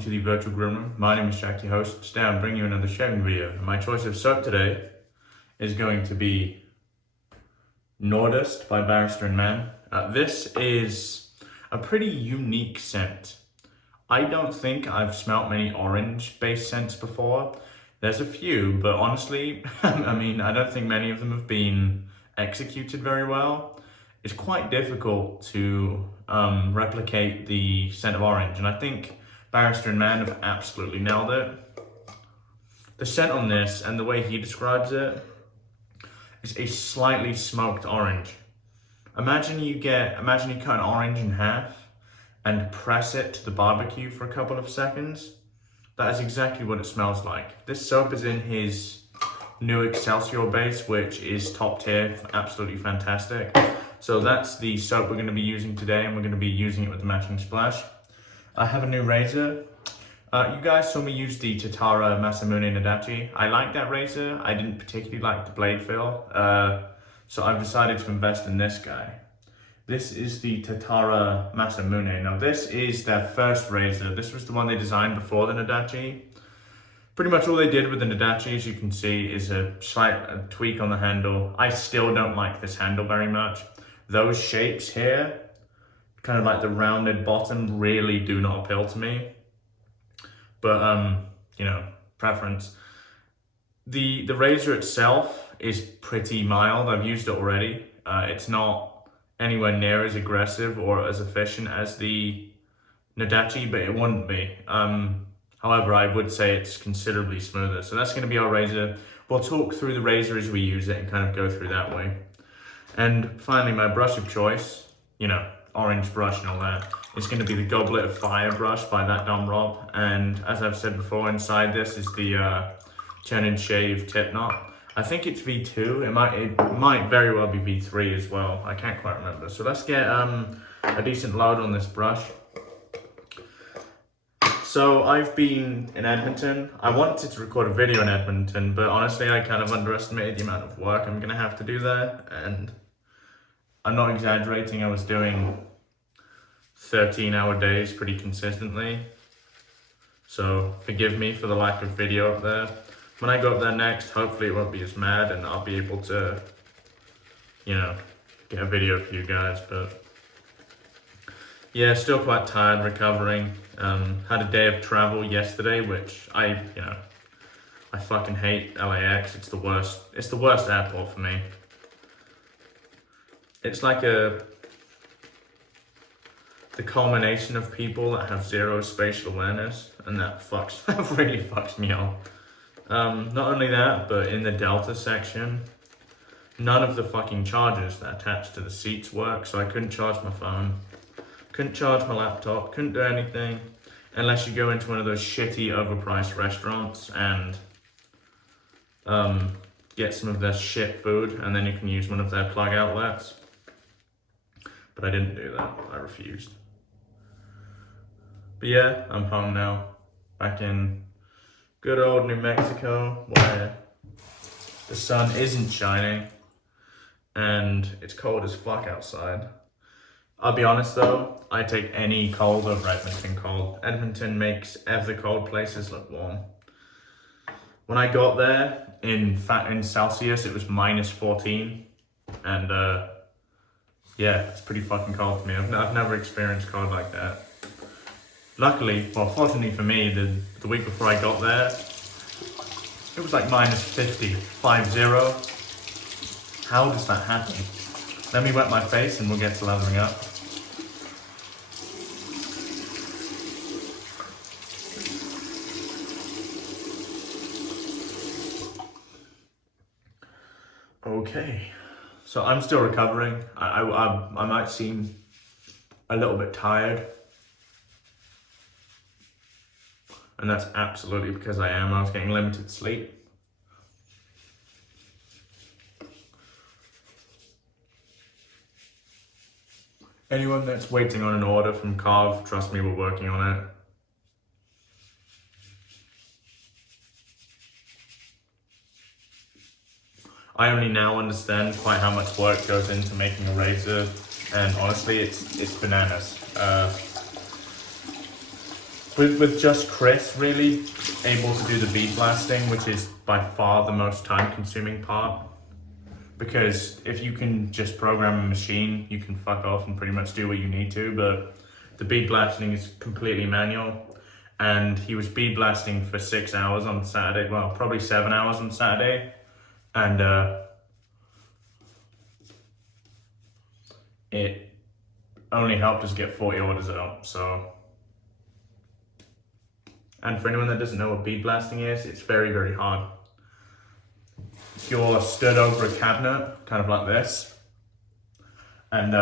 welcome to the Virtual Groom Room. My name is Jack, your host. Today I'm bringing you another shaving video. And my choice of soap today is going to be Nordost by Barrister and Mann. This is a pretty unique scent. I don't think I've smelt many orange-based scents before. There's a few, but honestly, I don't think many of them have been executed very well. It's quite difficult to replicate the scent of orange, and I think Barrister and Mann have absolutely nailed it. The scent on this, and the way he describes it, is a slightly smoked orange. Imagine you cut an orange in half and press it to the barbecue for a couple of seconds. That is exactly what it smells like. This soap is in his new Excelsior base, which is top tier, absolutely fantastic. So that's the soap we're going to be using today, and we're going to be using it with the matching splash. I have a new razor. You guys saw me use the Tatara Masamune Nadachi. I like that razor. I didn't particularly like the blade feel, so I've decided to invest in this guy. This is the Tatara Masamune. Now this is their first razor. This was the one they designed before the Nadachi. Pretty much all they did with the Nadachi, as you can see, is a slight tweak on the handle. I still don't like this handle very much. Those shapes here, kind of like the rounded bottom, really do not appeal to me. But, preference. The razor itself is pretty mild. I've used it already. It's not anywhere near as aggressive or as efficient as the Nadachi, but it wouldn't be. However, I would say it's considerably smoother. So that's going to be our razor. We'll talk through the razor as we use it and kind of go through that way. And finally, my brush of choice, orange brush and all that, is going to be the Goblet of Fire brush by That Dumb Rob. And as I've said before, inside this is the Chinensis tip knot. I think it's V2. It might very well be V3 as well. I can't quite remember. So let's get a decent load on this brush. So I've been in Edmonton. I wanted to record a video in Edmonton, but honestly I kind of underestimated the amount of work I'm gonna have to do there, and I'm not exaggerating, I was doing 13-hour days pretty consistently. So forgive me for the lack of video up there. When I go up there next, hopefully it won't be as mad and I'll be able to, get a video for you guys, but yeah, still quite tired, recovering. Had a day of travel yesterday, which I fucking hate LAX. It's the worst. It's the worst airport for me. It's like the culmination of people that have zero spatial awareness, and that really fucks me up. Not only that, but in the Delta section, none of the fucking chargers that attach to the seats work, so I couldn't charge my phone. Couldn't charge my laptop, couldn't do anything unless you go into one of those shitty overpriced restaurants and get some of their shit food, and then you can use one of their plug outlets. But I didn't do that, I refused. But yeah, I'm home now, back in good old New Mexico, where the sun isn't shining and it's cold as fuck outside. I'll be honest though, I take any cold over Edmonton cold. Edmonton makes every cold places look warm. When I got there, in Celsius, it was -14. And yeah, it's pretty fucking cold for me. I've never experienced cold like that. Luckily, well, fortunately for me, the week before I got there, it was like -50. How does that happen? Let me wet my face and we'll get to lathering up. Okay, so I'm still recovering. I might seem a little bit tired, and that's absolutely because I am. I was getting limited sleep. Anyone that's waiting on an order from Carve, trust me, we're working on it. I only now understand quite how much work goes into making a razor, and honestly, it's bananas. with just Chris really able to do the bead blasting, which is by far the most time consuming part. Because if you can just program a machine, you can fuck off and pretty much do what you need to, but the bead blasting is completely manual. And he was bead blasting for 6 hours on Saturday, well, probably 7 hours on Saturday. And it only helped us get 40 orders out, so. And for anyone that doesn't know what bead blasting is, it's very, very hard. You're stood over a cabinet, kind of like this, and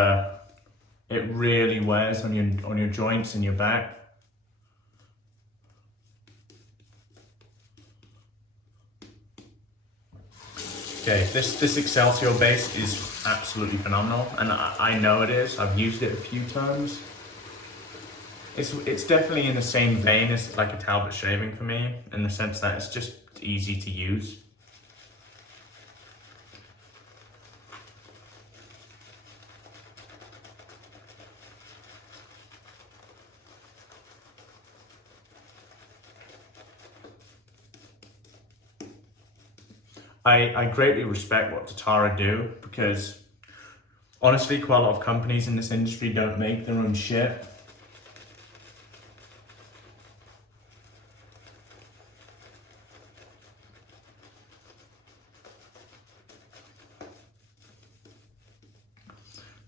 it really wears on your joints and your back. Okay, this Excelsior base is absolutely phenomenal, and I know it is. I've used it a few times. It's definitely in the same vein as like a Talbot shaving for me, in the sense that it's just easy to use. I greatly respect what Tatara do, because honestly, quite a lot of companies in this industry don't make their own shit.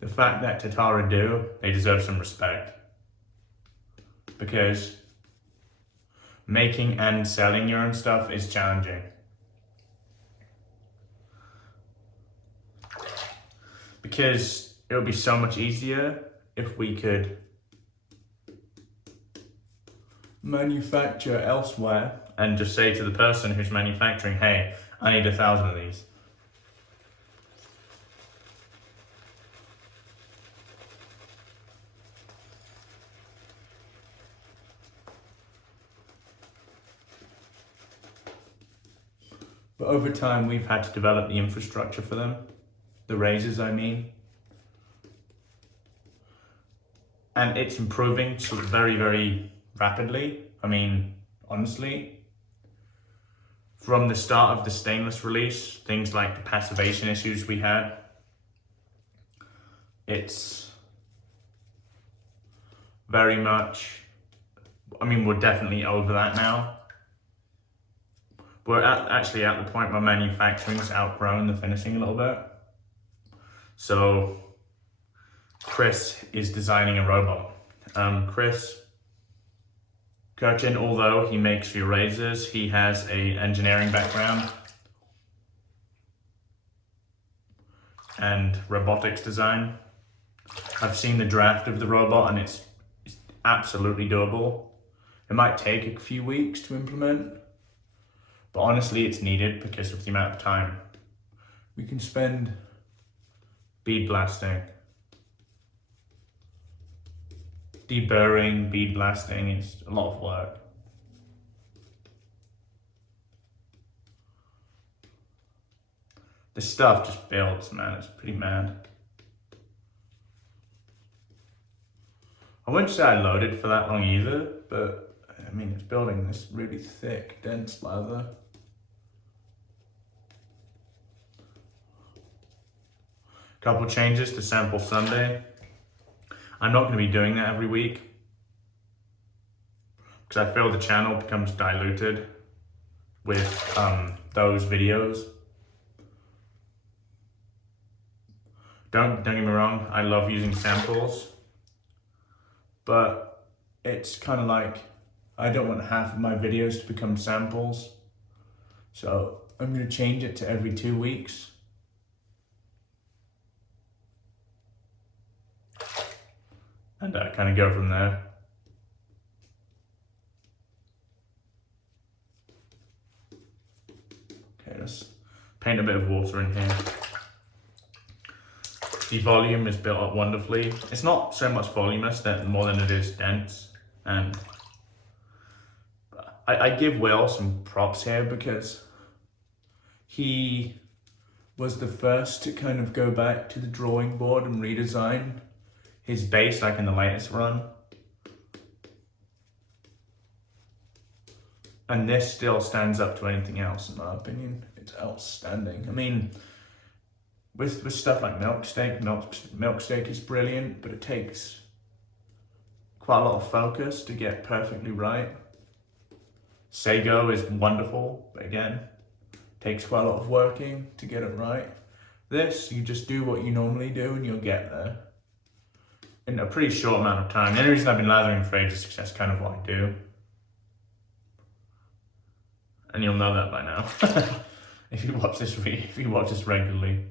The fact that Tatara do, they deserve some respect. Because making and selling your own stuff is challenging. Because it would be so much easier if we could manufacture elsewhere and just say to the person who's manufacturing, hey, I need 1,000 of these. But over time, we've had to develop the infrastructure for them. The razors, I mean. And it's improving very, very rapidly. I mean, honestly, from the start of the stainless release, things like the passivation issues we had, it's very much, I mean, we're definitely over that now. We're actually at the point where manufacturing's outgrown the finishing a little bit. So Chris is designing a robot. Chris Kirchin, although he makes your razors, he has an engineering background and robotics design. I've seen the draft of the robot and it's absolutely doable. It might take a few weeks to implement, but honestly it's needed because of the amount of time we can spend bead blasting. Deburring, bead blasting, is a lot of work. This stuff just builds, man, it's pretty mad. I wouldn't say I loaded for that long either, but I mean, it's building this really thick, dense lather. Couple changes to Sample Sunday. I'm not going to be doing that every week because I feel the channel becomes diluted with those videos. Don't get me wrong, I love using samples, but it's kind of like I don't want half of my videos to become samples, so I'm going to change it to every 2 weeks. And kind of go from there. Okay, let's paint a bit of water in here. The volume is built up wonderfully. It's not so much voluminous more than it is dense. And I give Will some props here because he was the first to kind of go back to the drawing board and redesign his base, like in the latest run. And this still stands up to anything else, in my opinion. It's outstanding. I mean, with stuff like milk steak is brilliant, but it takes quite a lot of focus to get perfectly right. Sago is wonderful, but again, takes quite a lot of working to get it right. This, you just do what you normally do and you'll get there in a pretty short amount of time. The only reason I've been lathering for ages is because that's kind of what I do. And you'll know that by now if you watch this regularly.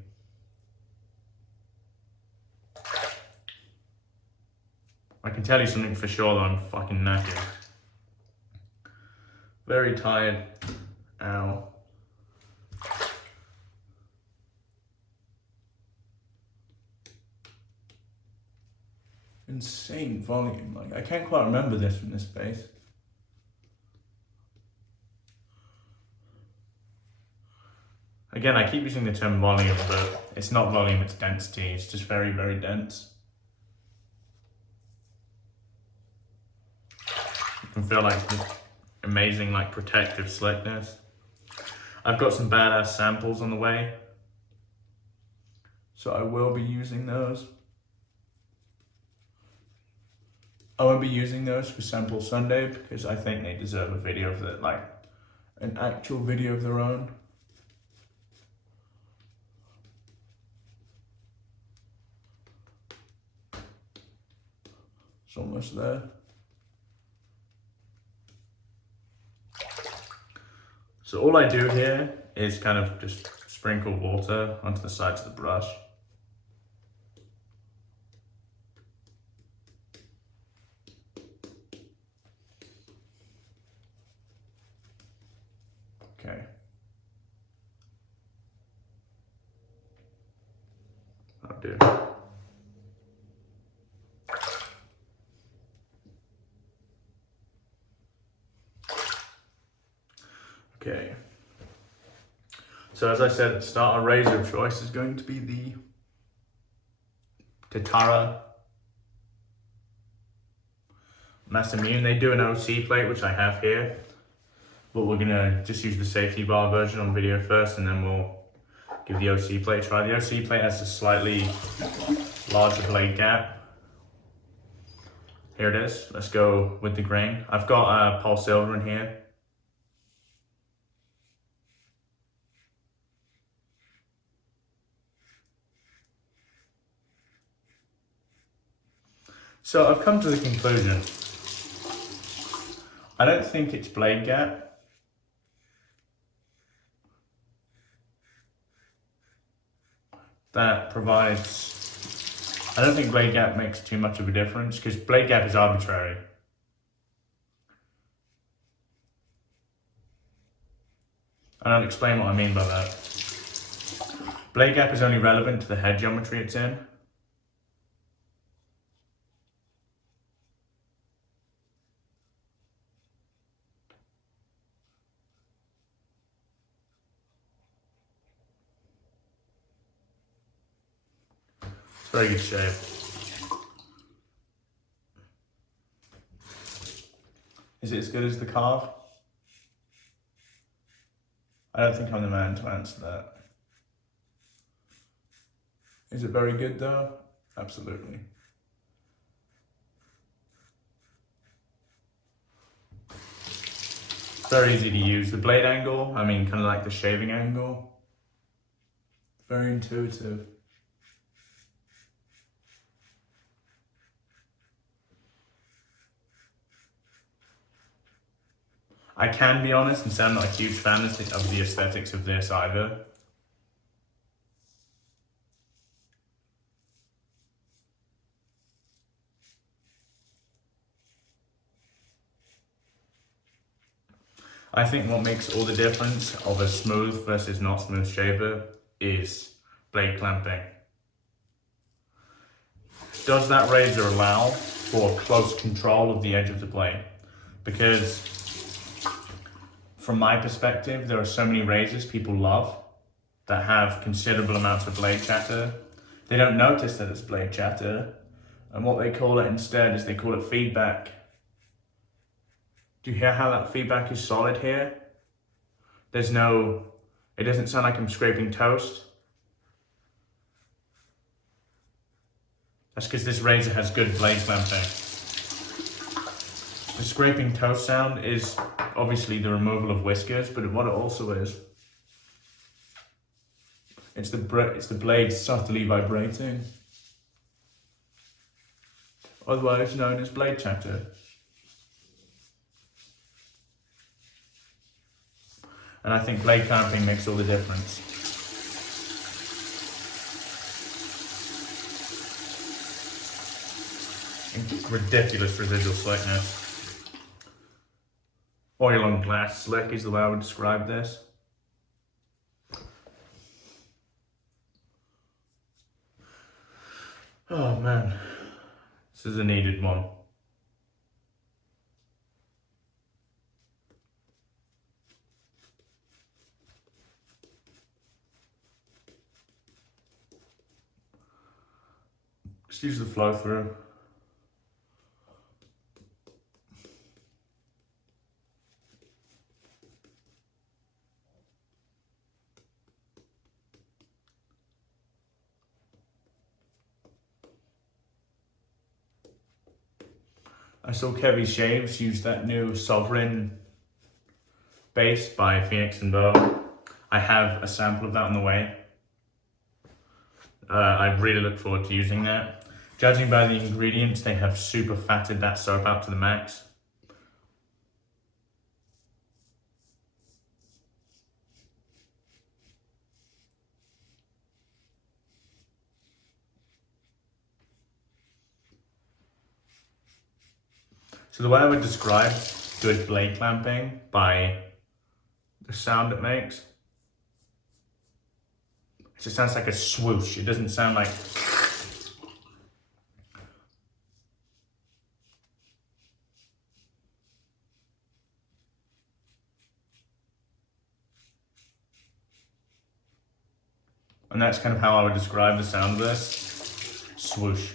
I can tell you something for sure though, I'm fucking knackered. Very tired. Ow. Insane volume. Like, I can't quite remember this from this base. Again, I keep using the term volume, but it's not volume, it's density. It's just very, very dense. You can feel like this amazing, like, protective slickness. I've got some badass samples on the way, so I will be using those. I won't be using those for Sample Sunday because I think they deserve a video of it, like an actual video of their own. It's almost there. So all I do here is kind of just sprinkle water onto the sides of the brush. Okay. I'll do. Okay. So as I said at the start, our razor of choice is going to be the Tatara Masamune. They do an OC plate, which I have here, but we're gonna just use the safety bar version on video first, and then we'll give the OC plate a try. The OC plate has a slightly larger blade gap. Here it is. Let's go with the grain. I've got Polsilver in here. So I've come to the conclusion, I don't think it's blade gap. That provides, I don't think blade gap makes too much of a difference because blade gap is arbitrary. And I'll explain what I mean by that. Blade gap is only relevant to the head geometry it's in. Very good shape. Is it as good as the carve? I don't think I'm the man to answer that. Is it very good though? Absolutely. Very easy to use. The blade angle, I mean, kind of like the shaving angle. Very intuitive. I can be honest and say I'm not a huge fan of the aesthetics of this either. I think what makes all the difference of a smooth versus not smooth shaver is blade clamping. Does that razor allow for close control of the edge of the blade? Because from my perspective, there are so many razors people love that have considerable amounts of blade chatter. They don't notice that it's blade chatter, and what they call it instead is they call it feedback. Do you hear how that feedback is solid here? There's no, it doesn't sound like I'm scraping toast. That's because this razor has good blade clamping. The scraping toast sound is obviously the removal of whiskers, but what it also is, it's the blade subtly vibrating, otherwise known as blade chatter. And I think blade clamping makes all the difference. Ridiculous residual slickness. Oil on glass slick is the way I would describe this. Oh man, this is a needed one. Just use the flow through. I saw Kevy Shaves use that new Sovereign base by Phoenix and Bow. I have a sample of that on the way. I really look forward to using that. Judging by the ingredients, they have super fatted that soap out to the max. So the way I would describe good blade clamping by the sound it makes, it just sounds like a swoosh. It doesn't sound like... And that's kind of how I would describe the sound of this. Swoosh.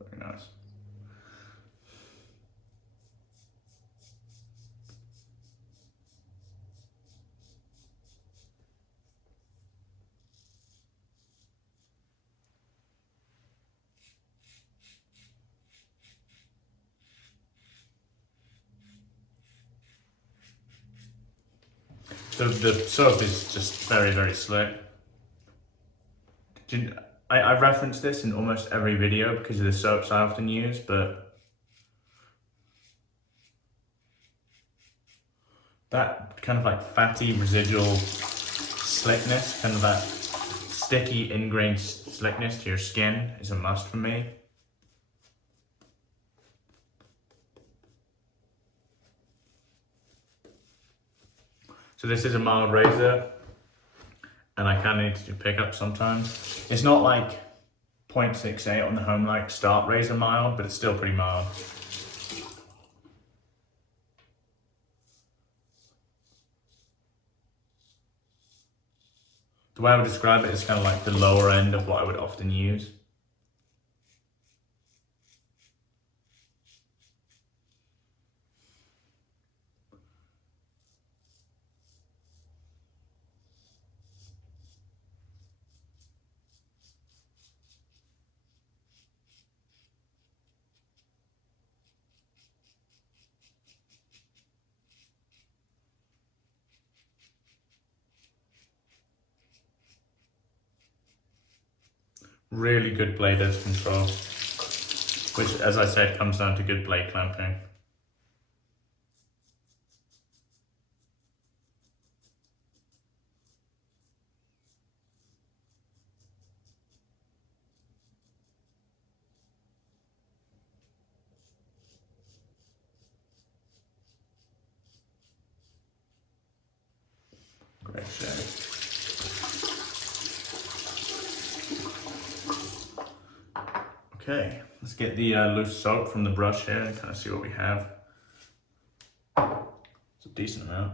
Very nice. The soap is just very, very slick. I reference this in almost every video because of the soaps I often use, but that kind of like fatty residual slickness, kind of that sticky ingrained slickness to your skin is a must for me. So this is a mild razor, and I kind of need to do pickup sometimes. It's not like 0.68 on the home like start razor mild, but it's still pretty mild. The way I would describe it is kind of like the lower end of what I would often use. Really good blade edge control, which, as I said, comes down to good blade clamping. Great shave. Okay, let's get the loose soap from the brush here and kind of see what we have. It's a decent amount.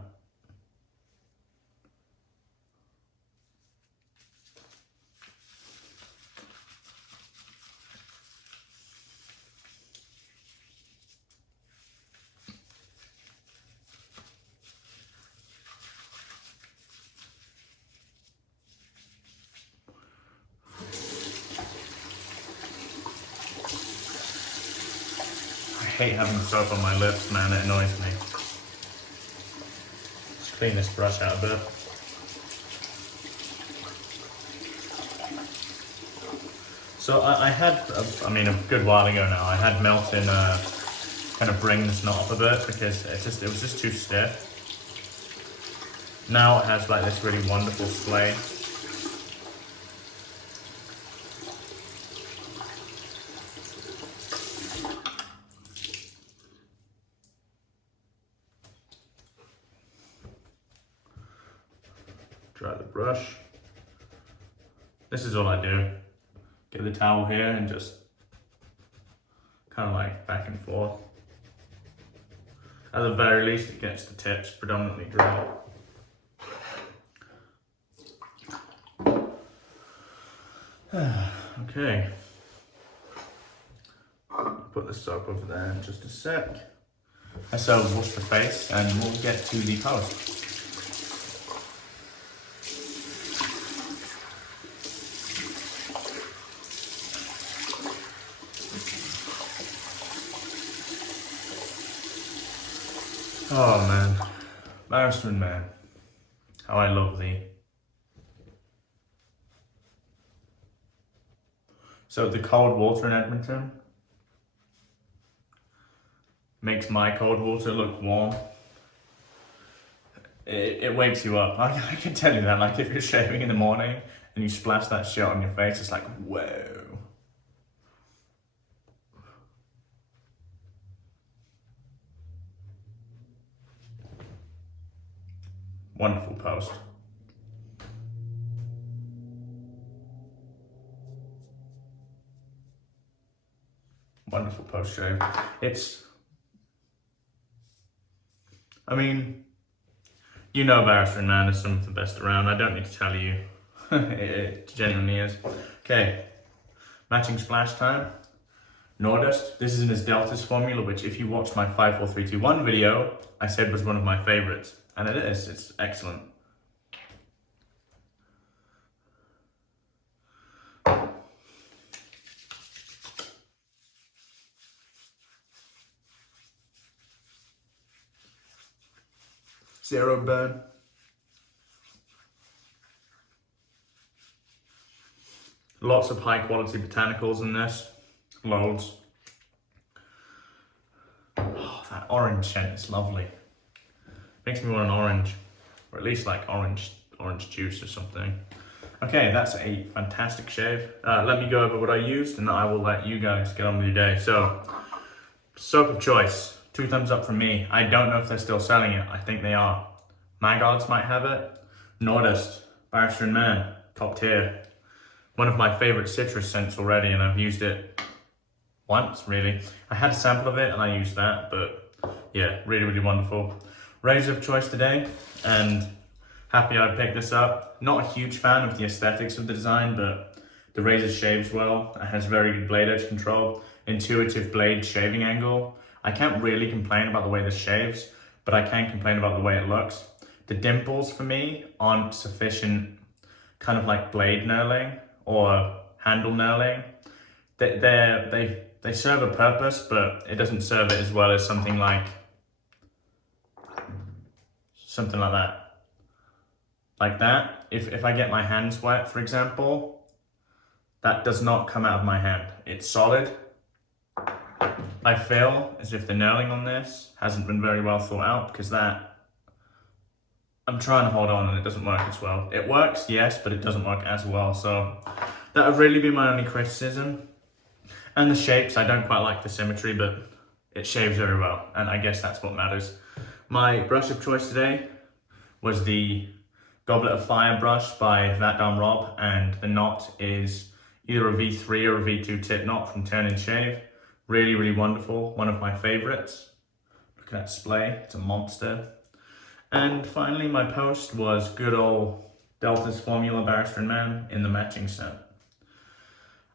I hate having soap on my lips, man, it annoys me. Let's clean this brush out a bit. So I had, a good while ago now, I had Melton kind of bring this knot up a bit because it was just too stiff. Now it has like this really wonderful splay. Dry the brush. This is all I do. Get the towel here and just kind of like back and forth. At the very least, it gets the tips predominantly dry. Okay. Put the soap over there in just a sec. Let's wash the face and we'll get to the post. Oh man, Barrister and Mann, how I love thee. So the cold water in Edmonton makes my cold water look warm. It wakes you up. I can tell you that, like if you're shaving in the morning and you splash that shit on your face, it's like, whoa. Wonderful post. Wonderful post shave. You know Barrister and Mann is some of the best around. I don't need to tell you. It genuinely is. Okay, matching splash time. Nordost. This is in his Deltas formula, which if you watched my 5, 4, 3, 2, 1 video, I said was one of my favorites. And it is, it's excellent. Zero burn. Lots of high quality botanicals in this. Loads. Oh, that orange scent is lovely. Makes me want an orange, or at least like orange juice or something. Okay, that's a fantastic shave. Let me go over what I used and I will let you guys get on with your day. So, soap of choice, 2 thumbs up from me. I don't know if they're still selling it. I think they are. Maggots might have it. Nordost, Barrister and Mann, top tier. One of my favorite citrus scents already, and I've used it once, really. I had a sample of it and I used that, but yeah, really, really wonderful. Razor of choice today, and happy I picked this up. Not a huge fan of the aesthetics of the design, but the razor shaves well. It has very good blade edge control, intuitive blade shaving angle. I can't really complain about the way this shaves, but I can complain about the way it looks. The dimples for me aren't sufficient kind of like blade knurling or handle knurling. They serve a purpose, but it doesn't serve it as well as something like that. Like that, if I get my hands wet, for example, that does not come out of my hand. It's solid. I feel as if the knurling on this hasn't been very well thought out because I'm trying to hold on and it doesn't work as well. It works, yes, but it doesn't work as well. So that would really be my only criticism. And the shapes, I don't quite like the symmetry, but it shaves very well. And I guess that's what matters. My brush of choice today was the Goblet of Fire brush by That Darn Rob, and the knot is either a V3 or a V2 tip knot from Turn and Shave. Really, really wonderful. One of my favorites. Look at that display, it's a monster. And finally, my post was good old Delta's Formula Barrister and Mann in the matching set.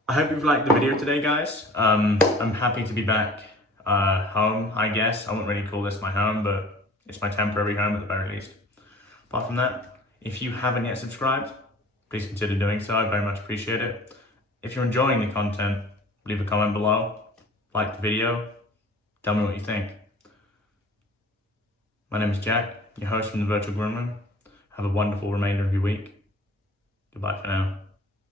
I hope you've liked the video today, guys. I'm happy to be back home, I guess. I wouldn't really call this my home, but it's my temporary home at the very least. Apart from that, if you haven't yet subscribed, please consider doing so. I very much appreciate it. If you're enjoying the content, leave a comment below, like the video, tell me what you think. My name is Jack, your host from the Virtual Groom Room. Have a wonderful remainder of your week. Goodbye for now.